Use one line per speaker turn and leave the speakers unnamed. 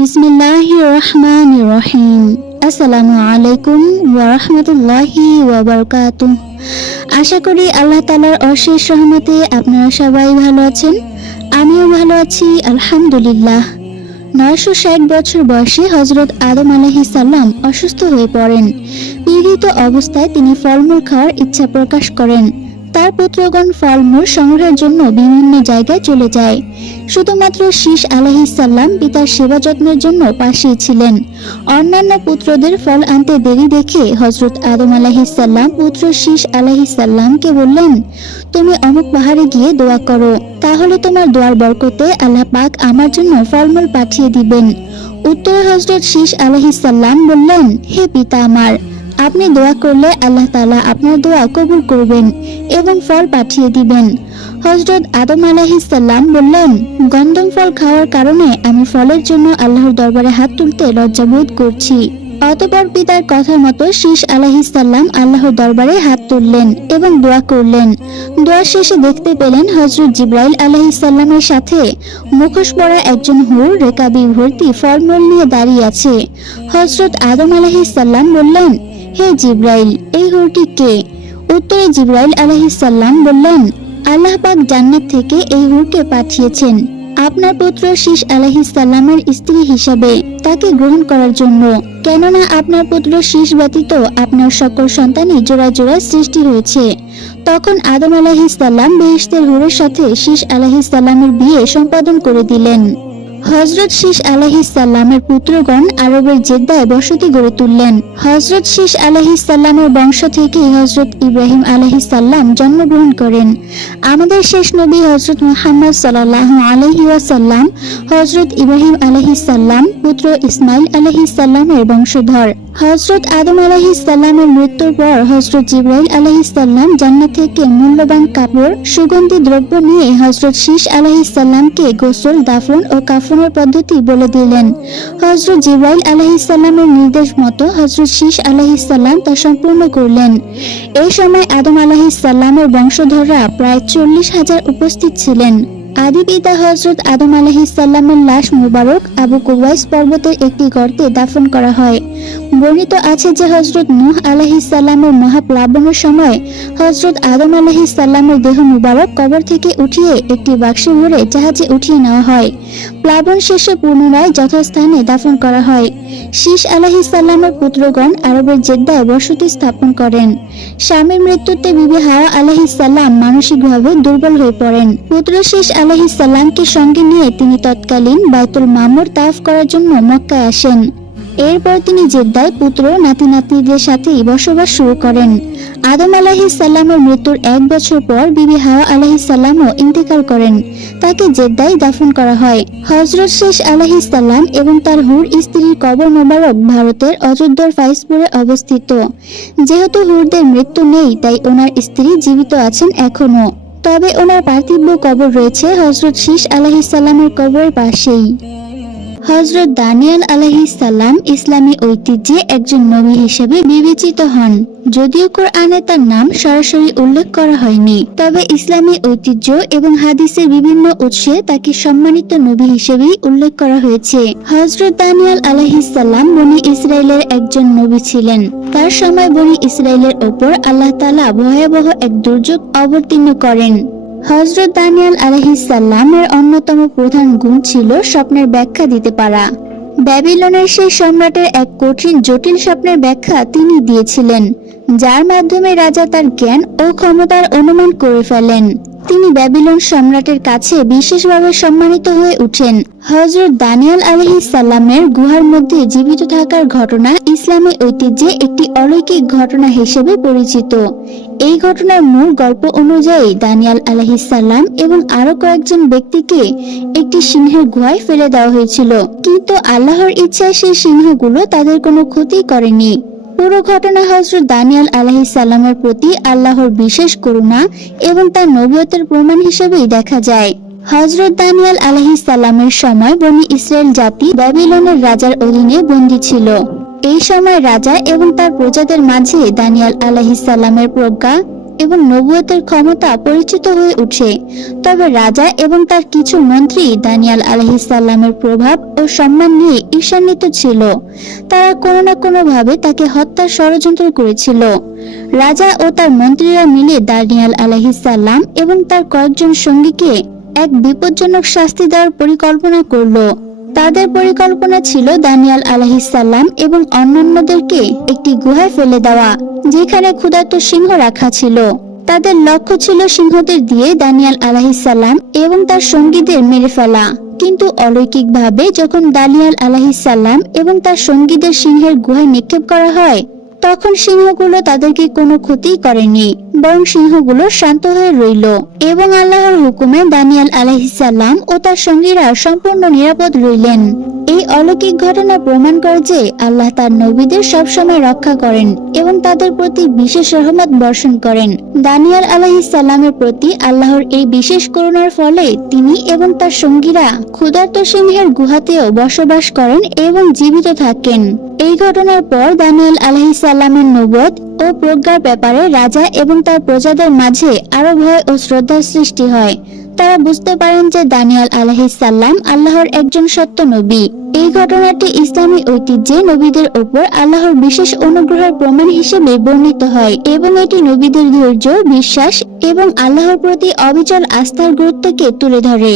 বিসমিল্লাহ রহমান রহিম আসসালামু আলাইকুম ওয়ারহমতুল্লাহি ওয়াবারকাতু আশা করি আল্লাহ তালার অশেষ রহমতে আপনারা সবাই ভালো আছেন। আমিও ভালো আছি, আলহামদুলিল্লাহ। নয়শো ষাট বছর বয়সে হজরত আদম আলহি সাল্লাম অসুস্থ হয়ে পড়েন। পীড়িত অবস্থায় তিনি ফলমূল খাওয়ার ইচ্ছা প্রকাশ করেন। তার পুত্রগণ ফলমূল সংগ্রহের জন্য বিভিন্ন জায়গায় চলে যায়। শুধুমাত্র শীষ আলাহিসাল্লাম পিতার সেবা যত্নের জন্য পাশেই ছিলেন। অন্যান্য পুত্রদের ফল আনতে দেরি দেখে হজরত আদম আলাহিসাল্লাম পুত্র শীষ আলাহিসাল্লামকে বললেন, তুমি অমুক পাহাড়ে গিয়ে দোয়া করো। তাহলে তোমার দোয়ার বরকতে আল্লাহ পাক আমার জন্য ফলমূল পাঠিয়ে দিবেন। উত্তরে হজরত শীষ আলাহিসাল্লাম বললেন, হে পিতা আমার, আপনি দোয়া করলে আল্লাহ তাআলা আপনার দোয়া কবুল করবেন। এবং ফল পাঠিয়ে দিবেন। হজরত আদম আলাহিসাল্লাম বললেন, গন্ধম ফল খাওয়ার কারণে আমি ফলের জন্য আল্লাহর দরবারে হাত তুলতে লজ্জাবোধ করছি। অতপর পিতার কথা মতো শীষ আলাহিসাল্লাম আল্লাহর দরবারে হাত তুললেন এবং দোয়া করলেন। দোয়া শেষে দেখতে পেলেন হজরত জিব্রাইল আলাহিসাল্লামের সাথে মুখোশ পরা একজন হুর রেকাবি ভর্তি ফলমূল নিয়ে দাঁড়িয়ে আছে। হজরত আদম আলাহিসাল্লাম বললেন, হে জিব্রাইল, এই হুরটি কে? উত্তরে জিব্রাইল আলাহিসাল্লাম বললেন, আল্লাহ পাক জান্নাত থেকে এই হুরকে পাঠিয়েছেন আপনার পুত্র শীষ আলাহিসাল্লামের স্ত্রী হিসাবে তাকে গ্রহণ করার জন্য। কেননা আপনার পুত্র শীষ ব্যতীত আপনার সকল সন্তানই জোড়া জোড়া সৃষ্টি হয়েছে। তখন আদম আলাহিসাল্লাম বেহেশতের হুরের সাথে শীষ আলাহিসাল্লামের বিয়ে সম্পাদন করে দিলেন। হজরত শীষ আলাহিসাল্লামের পুত্রগণ আরবের জেদ্দায় বসতি গড়ে তুললেন। হজরত শীষ আলাহিসাল্লামের বংশ থেকে হজরত ইব্রাহিম আলাহিসাল্লাম জন্মগ্রহণ করেন। আমাদের শেষ নবী হজরত মুহাম্মদ সাল্লাহ আলহি ওয়াসাল্লাম হজরত ইব্রাহিম আলাহিসাল্লাম পুত্র ইসমাইল আলাহিসাল্লামের বংশধর। হজরত আদম আলাহিসাল্লামের মৃত্যুর পর হজরত জিব্রাইল আলাহিসাল্লাম জান্নাত থেকে মূল্যবান কাপড়, সুগন্ধি দ্রব্য নিয়ে হজরত শীষ আলাহিসাল্লামকে গোসল, দাফন ও কাফনের পদ্ধতি বলে দিলেন। হজরত জিব্রাইল আলাহিসাল্লামের নির্দেশ মতো হজরত শীষ আলাহিসাল্লাম তা সম্পূর্ণ করলেন। এই সময় আদম আলাহিসাল্লামের বংশধররা প্রায় চল্লিশ হাজার উপস্থিত ছিলেন। আদি পিতা হজরত আদম আলাহিসাল্লামের লাশ মুবারক আবু কুবাইস পর্বতের একটি গর্তে দাফন করা হয়। বর্ণিত আছে যে হজরত নূহ আলাহিসাল্লামের মহাপ্লাবনের সময় হজরত আদম আলাহিসাল্লামের দেহ মুবারক কবর থেকে উঠিয়ে একটি বাক্সে ভরে জাহাজে উঠিয়ে নেওয়া হয়। প্লাবন শেষে পুনরায় যথাস্থানে দাফন করা হয়। শীষ আলাহিসাল্লামের পুত্রগণ আরবের জেদ্দায় বসতি স্থাপন করেন। স্বামীর মৃত্যুতে বিবি হাওয়া আলাহিসাল্লাম মানসিকভাবে দুর্বল হয়ে পড়েন। পুত্র শীষ আলাহিসাল্লামকে সঙ্গে নিয়ে তিনি তৎকালীন বাইতুল মামুর তাফ করার জন্য মক্কায় আসেন। এরপর তিনি জেদ্দায় পুত্র নাতি নাতনিদের সাথে বসবাস শুরু করেন। আদম আলাহিসাল্লামের মৃত্যুর এক বছর পর বিবি হাওয়া আলাহিসাল্লামও ইন্তেকাল করেন। তাকে জেদ্দায় দাফন করা হয়। হজরত শেষ আলাহিসাল্লাম এবং তার হুর স্ত্রীর কবর মোবারক ভারতের অযোধ্যার ফাইজপুরে অবস্থিত। যেহেতু হুরদের মৃত্যু নেই, তাই ওনার স্ত্রী জীবিত আছেন এখনও তবে ওনার পার্থিব কবর রয়েছে হজরত শীষ আলাহিসাল্লামের কবরের পাশেই। হজরত দানিয়াল আলাহিসাল্লাম ইসলামী ঐতিহ্যে একজন নবী হিসেবে বিবেচিত হন। যদিও কোরআনে তার নাম সরাসরি উল্লেখ করা হয়নি, তবে ইসলামী ঐতিহ্য এবং হাদিসের বিভিন্ন উৎসে তাকে সম্মানিত নবী হিসেবেই উল্লেখ করা হয়েছে। হজরত দানিয়াল আলাহিসাল্লাম বনি ইসরায়েলের একজন নবী ছিলেন। তার সময় বনি ইসরায়েলের ওপর আল্লাহ তালা ভয়াবহ এক দুর্যোগ অবতীর্ণ করেন। হজরত দানিয়াল আলহিসাল্লামের অন্যতম প্রধান গুণ ছিল স্বপ্নের ব্যাখ্যা দিতে পারা। ব্যাবিলনের সেই সম্রাটের এক কঠিন, জটিল স্বপ্নের ব্যাখ্যা তিনি দিয়েছিলেন, যার মাধ্যমে রাজা তার জ্ঞান ও ক্ষমতার অনুমান করে ফেলেন। তিনি ব্যাবিলন সম্রাটের কাছে বিশেষভাবে সম্মানিত হয়ে উঠেন। হজরত দানিয়াল আলহিসাল্লামের গুহার মধ্যে জীবিত থাকার ঘটনা ইসলামী ঐতিহ্যে একটি অলৌকিক ঘটনা হিসেবে পরিচিত। এই ঘটনার মূল গল্প অনুযায়ী দানিয়াল আলহিসাল্লাম এবং আরও কয়েকজন ব্যক্তিকে একটি সিংহের গুহায় ফেলে দেওয়া হয়েছিল। কিন্তু আল্লাহর ইচ্ছায় সেই সিংহগুলো তাদের কোনো ক্ষতি করেনি। পুরো ঘটনা হজরত দানিয়াল আলাহিসাল্লামের প্রতি আল্লাহর বিশেষ করুণা এবং তার নবীয়তের প্রমাণ হিসেবেই দেখা যায়। হজরত দানিয়াল আলাহিসাল্লামের সময় বনি ইসরায়েল জাতি ব্যাবিলনের রাজার অধীনে বন্দী ছিল। এই সময় রাজা এবং তার প্রজাদের মাঝে দানিয়াল আলাহিসাল্লামের প্রজ্ঞা এবং নবুয়তের ক্ষমতা পরিচিত হয়ে ওঠে তবে রাজা এবং তার কিছু মন্ত্রী দানিয়াল আলহিসাল্লামের প্রভাব ও সম্মান নিয়ে ঈর্ষান্বিত ছিল। তারা কোনো না কোনো ভাবে তাকে হত্যার ষড়যন্ত্র করেছিল। রাজা ও তার মন্ত্রীরা মিলে দানিয়াল আলহিসাল্লাম এবং তার কয়েকজন সঙ্গীকে এক বিপজ্জনক শাস্তি দেওয়ার পরিকল্পনা করল। তাদের পরিকল্পনা ছিল দানিয়াল আলাহিসাল্লাম এবং অন্যান্যদেরকে একটি গুহায় ফেলে দেওয়া, যেখানে ক্ষুধার্ত সিংহ রাখা ছিল। তাদের লক্ষ্য ছিল সিংহদের দিয়ে দানিয়াল আলাহিসাল্লাম এবং তার সঙ্গীদের মেরে ফেলা। কিন্তু অলৌকিকভাবে যখন দানিয়াল আলাহিসাল্লাম এবং তার সঙ্গীদের সিংহের গুহায় নিক্ষেপ করা হয় তখন সিংহগুলো তাদেরকে কোনো ক্ষতি করেনি, বরং সিংহগুলো শান্ত হয়ে রইল এবং আল্লাহর হুকুমে দানিয়াল আলাইহিসাল্লাম ও তার সঙ্গীরা সম্পূর্ণ নিরাপদ রইলেন। এই অলৌকিক ঘটনা প্রমাণ করে যে আল্লাহ তার নবীদের সবসময় রক্ষা করেন এবং তাদের প্রতি বিশেষ রহমত বর্ষণ করেন। দানিয়াল আলাইহিসাল্লামের প্রতি আল্লাহর এই বিশেষ করুণার ফলে তিনি এবং তার সঙ্গীরা ক্ষুধার্ত সিংহের গুহাতেও বসবাস করেন এবং জীবিত থাকেন। এই ঘটনার পর দানিয়াল আলাইহিসাল্লামের নবদ ও প্রজ্ঞার ব্যাপারে রাজা এবং তার প্রজাদের মাঝে আরও ভয় ও শ্রদ্ধার সৃষ্টি হয়। তারা বুঝতে পারেন যে দানিয়াল আলাইহিসাল্লাম আল্লাহর একজন সত্য নবী। এই ঘটনাটি ইসলামী ঐতিহ্যে নবীদের ওপর আল্লাহর বিশেষ অনুগ্রহের প্রমাণ হিসেবে বর্ণিত হয় এবং এটি নবীদের ধৈর্য, বিশ্বাস এবং আল্লাহর প্রতি অবিচল আস্থার গুরুত্বকে তুলে ধরে।